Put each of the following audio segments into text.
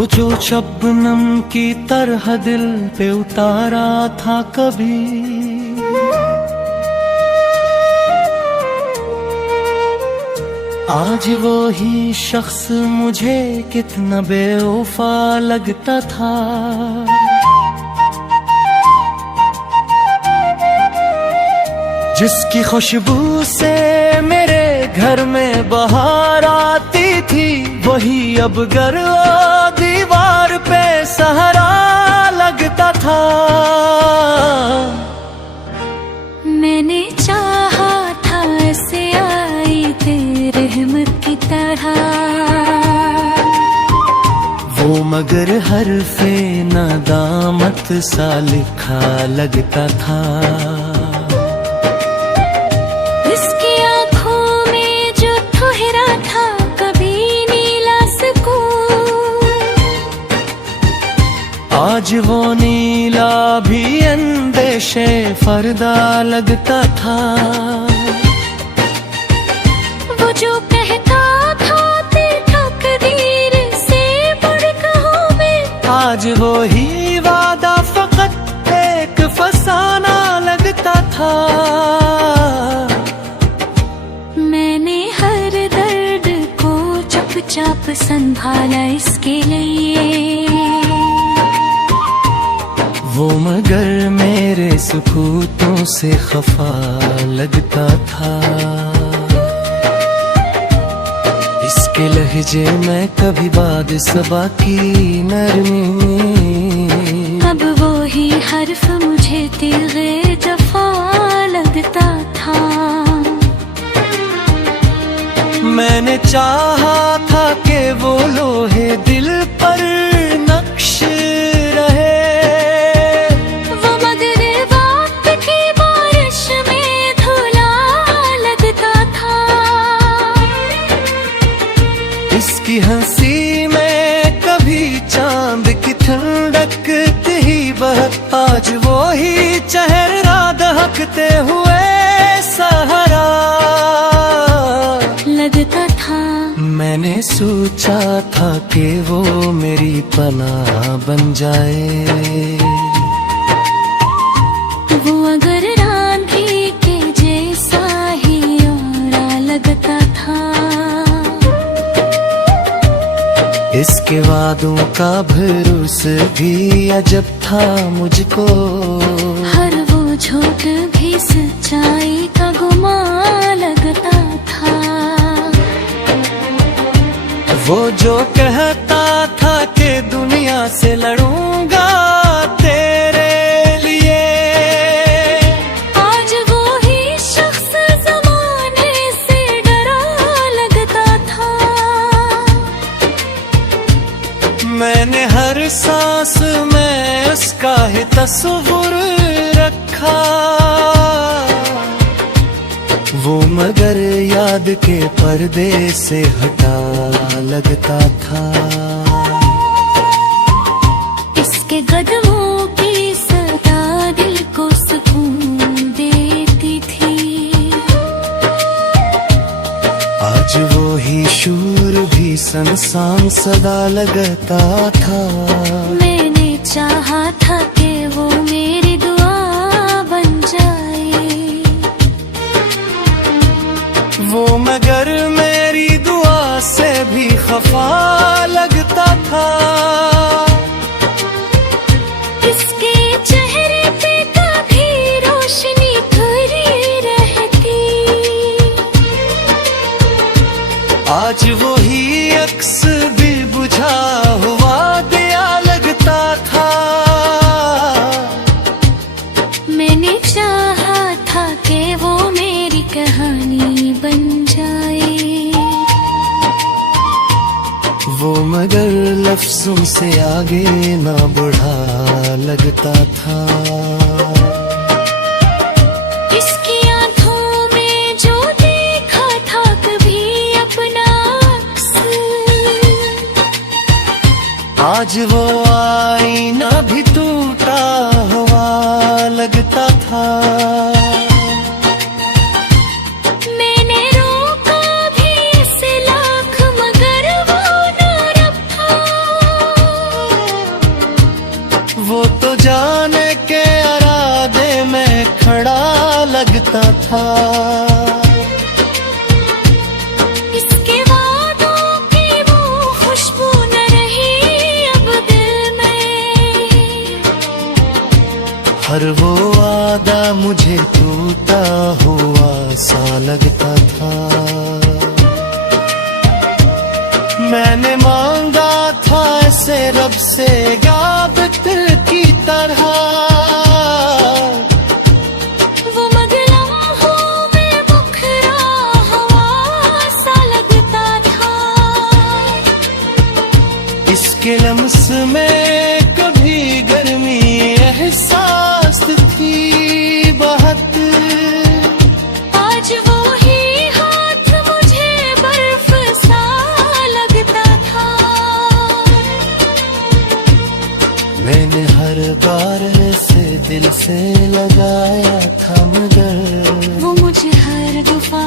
वो जो शबनम की तरह दिल पे उतारा था कभी, आज वो ही शख्स मुझे कितना बेवफा लगता था। जिसकी खुशबू से मेरे घर में बहार आती थी, वही अब घर दीवार पे सहारा लगता था। मैंने चाहा था ऐसे आई तेरे रहमत की तरह, वो मगर हरफे नदामत सा लिखा लगता था। इसकी आँखों में जो ठहरा था कभी नीला सुकून, आज वो नीला भी अंदेशे फरदा लगता था। वो जो कहता था तेरी तकदीर से बढ़कर हूँ मैं, आज वो ही वादा फकत एक फसाना लगता था। मैंने हर दर्द को चुपचाप संभाला इसके लिए, वो मगर मेरे सुकूतों से खफा लगता था। इसके लहजे में कभी बाद सबा की नरमी, अब वो ही हर्फ मुझे तिगे जफा लगता था। मैंने चाहा था कि वो लोहे दिल पर नक्श रहे, वो मगर वक्त की बारिश में धुला लगता था। इसकी हंसी में कभी चांद की ठंडक ही बहक, आज वो ही चेहरा दहकते हुए सहारा लगता था। मैंने सोचा था कि वो मेरी पनाह बन जाए, वो अगर रांधी के जैसा ही औरा लगता था। इसके वादों का भरोस भी अजब था मुझको, हर वो झूठ भी सच्चाई का गुमान लगता था। वो जो कहता था कि दुनिया से लड़ूंगा तेरे लिए, आज वो ही शख्स ज़माने से डरा लगता था। मैंने हर सांस में उसका ही तस्वीर रखा, वो मगर याद के पर्दे से हटा लगता था। इसके कदमों की सदा दिल को सुकून देती थी, आज वो ही शूर भी सनसान सदा लगता था। मैंने चाहा था कि वो मेरी दुआ बन जाए, वो मगर मेरी दुआ से भी खफा लगता था। इसके चेहरे पे कभी रोशनी भरी रहती, आज वो ही अक्स भी बुझा हुआ दिया लगता था। मैंने चाहा था कि वो मेरी कहानी बन जाए, वो मगर लफ्जों से आगे ना बढ़ा लगता था। इसकी आंखों में जो देखा था कभी अपना अक्स, आज वो आईना भी टूटा हुआ लगता था। मैंने रोका भी इसे लाख मगर वो न रखा, लगता था। इसके वादों की वो खुशबू न रही अब दिल में। हर वो वादा मुझे टूटा हुआ सा लगता था। मैंने मांगा था ऐसे रब से गाबितर की तरह, वो मगलम्हों में बुखरा हवा सा लगता था। इसके लम्स में कभी गर्मी एहसास थी बहुत। आज वो ही हाथ मुझे बर्फ सा लगता था। मैंने हर बार से दिल से लगाया था मगर वो मुझे हर दफा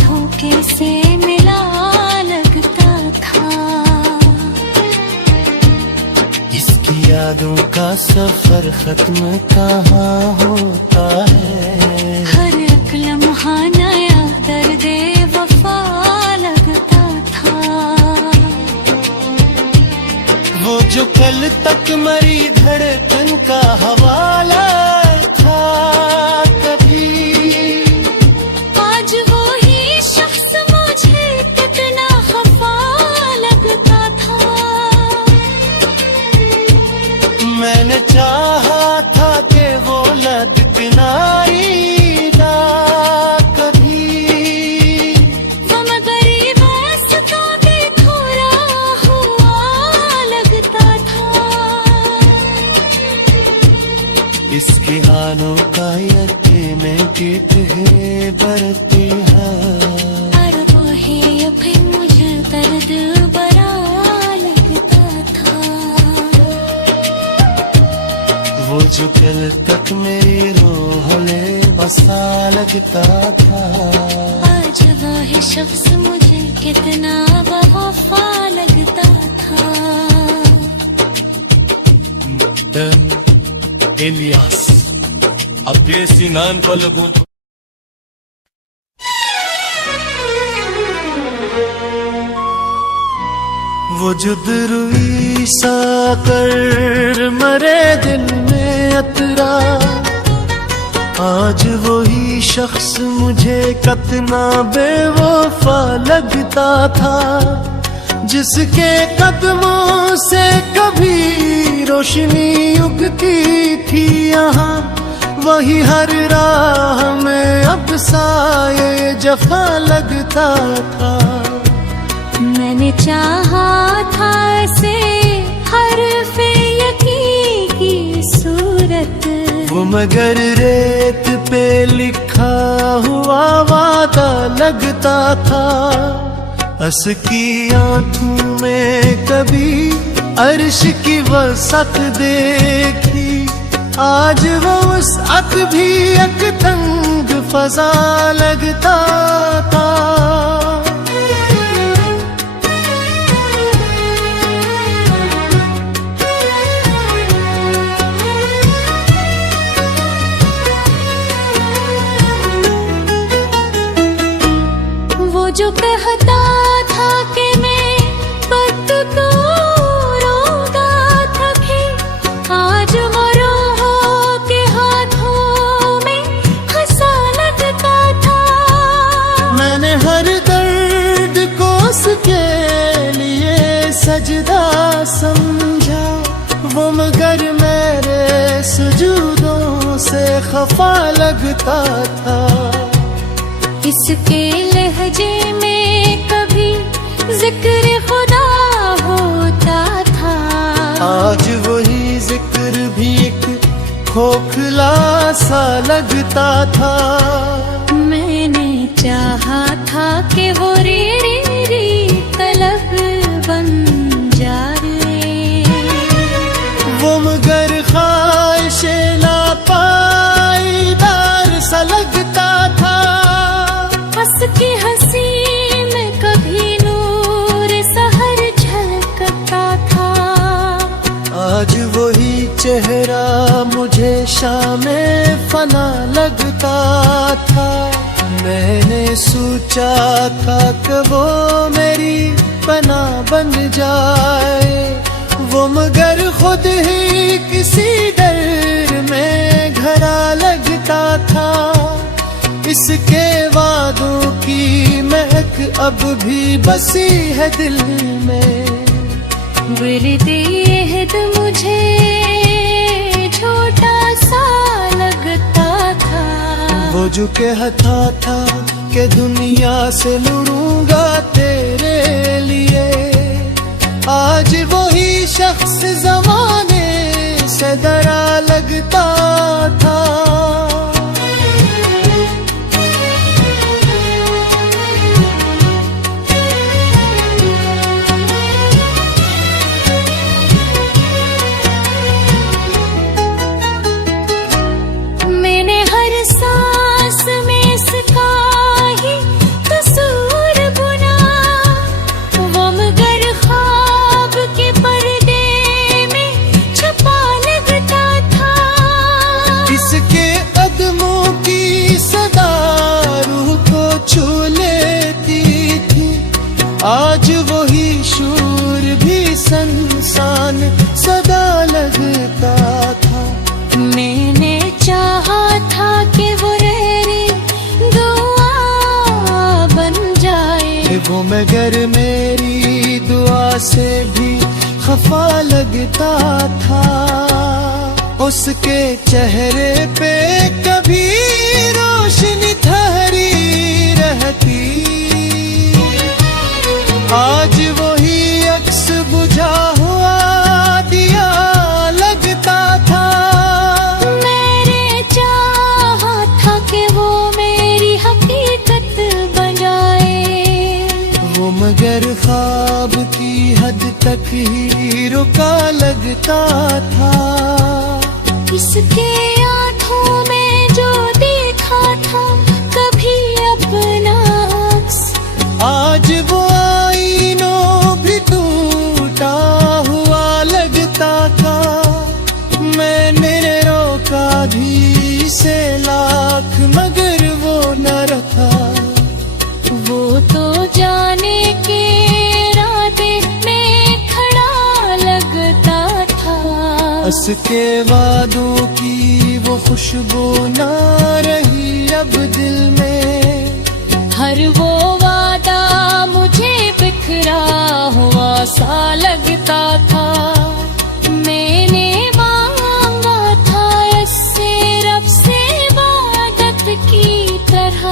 धोखे से मिला लगता था। इसकी यादों का सफर खत्म कहाँ होता है। हर एक लम्हा नया दर्दे वफा लगता था। वो जो कल तक मरी धड़कन का हवाला था कभी, आज वो ही शख्स मुझे कितना खफा लगता था। मैंने चाहा था कि वो लद किनारी ना कभी। वो मगरी वास्ता बेखुरा हुआ लगता था। इसके हालों का यकीन में गिट है बरती है। और वो है फिर मुझे दर्द बड़ा लगता था। वो जो कल तक मेरी रूह में बसा लगता था। आज वह शख्स मुझे कितना वफा लगता था। इलियास अब ये सीनान पर लगूं वो जुदरुई सा कर मरे दिन में अतरा। आज वही शख्स मुझे कितना बेवफा लगता था। जिसके कदमों से कभी रोशनी उगती थी यहाँ, वही हर राह में अब साये जफा लगता था। मैंने चाहा था ऐसे हर्फ यकीन की सूरत, वो मगर रेत पे लिखा हुआ वादा लगता था। हंस की आंखों में कभी अर्श की वसत देखी। आज वो वसअत भी एक तंग फजा लगता था। वो जो कहता था कि मैं वक्त को रोका था कि आज वो रोहों के हाथों में हंसा लगता था। मैंने हर दर्द को उसके लिए सजदा समझा। वो मगर मेरे सुजूदों से खफा लगता था। इसके लहजे में कभी जिक्र खुदा होता था। आज वही जिक्र भी एक खोखला सा लगता था। मैंने चाहा था कि वो रे रे रे तलब बन जाए। वो मगर ख्वाहिशे ना पाईदार सा लगता था। हंस की हंसी में कभी नूर सहर झलकता था। आज वही चेहरा मुझे शामें फना लगता था। मैंने सोचा था कि वो मेरी पना बन जाए, वो मगर खुद ही किसी डर में घरा लगता था। इसके वादों की महक अब भी बसी है दिल में। विरदी यहद मुझे छोटा सा लगता था। वो जो कहता था कि दुनिया से लड़ूंगा तेरे लिए, आज वही शख्स जमाने से डरा लगता था। इसके कदमों की सदा रूह को छू लेती थी, आज वही शूर भी संसान सदा लगता था। मैंने चाहा था कि वो मेरी दुआ बन जाए, वो मगर मेरी दुआ से भी खफा लगता था। उसके चेहरे पे कभी रोशनी ठहरी रहती, आज वही अक्स बुझा हुआ दिया लगता था। मैंने चाहा था कि वो मेरी हकीकत बन जाए, वो मगर ख्वाब की हद तक ही रुका लगता था। इसके आंखों में जो देखा था कभी अपना अक्स, आज वो आईनों भी टूटा हुआ लगता था। मैंने रोका भी से लाख मगर वो न रखा, वो तो जाने के रास्ते में खड़ा लगता था। उसके वादों की वो खुशबू ना रही अब दिल में, हर वो वादा मुझे बिखरा हुआ सा लगता था। मैंने मांगा था इससे रब से इबादत की तरह,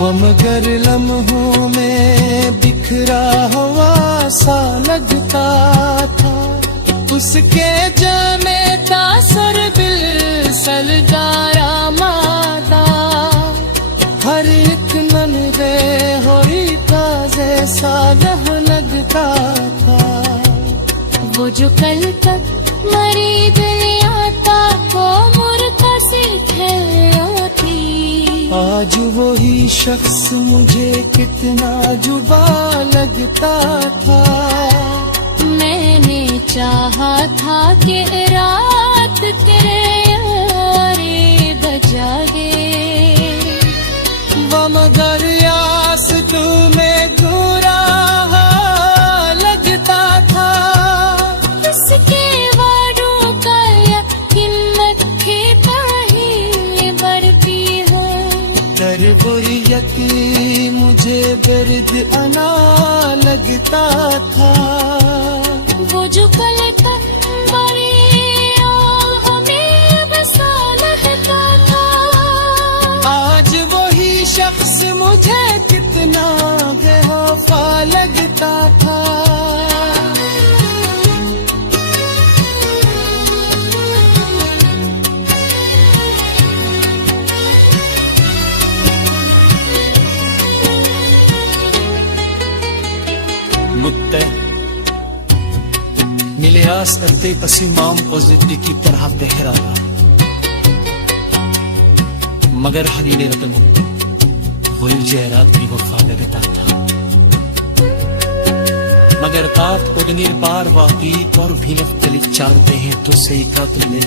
वो मगर लम्हों में बिखरा हुआ सा लगता था। उसके जमे तासर बिल सलगारा माता, हर एक नन्हे होरी ताजे सा लगता था। वो जो कल तक मरी दिल आता वो मुर्दा से ठहरा थी, आज वही शख्स मुझे कितना जुबा लगता था। मैंने चाहा था कि रात तेरे यारे बजागे, वो मगर यास तुम्हें दूरा लगता था। इसके वारों का हिम्मत के ताही बढ़ती हो, तरबुरियत मुझे दर्द अना लगता था। वो जो कल तक बड़ी और हमें बसा लगता था, आज वही शख्स मुझे कितना बेवफा लगता था। मुत्ते मिलियास अत्ते पसीमाम और जिद्दी की तरह बहरा था, मगर हलीले रतन वही जहरात की वफा लगता था। मगर तात उगनीर पार वाकी और भी लफ्तली चारते हैं तो सही कातले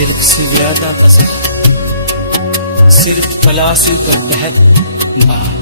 सिर्फ सिव्यादा का सिर्फ पलासी का तहत बार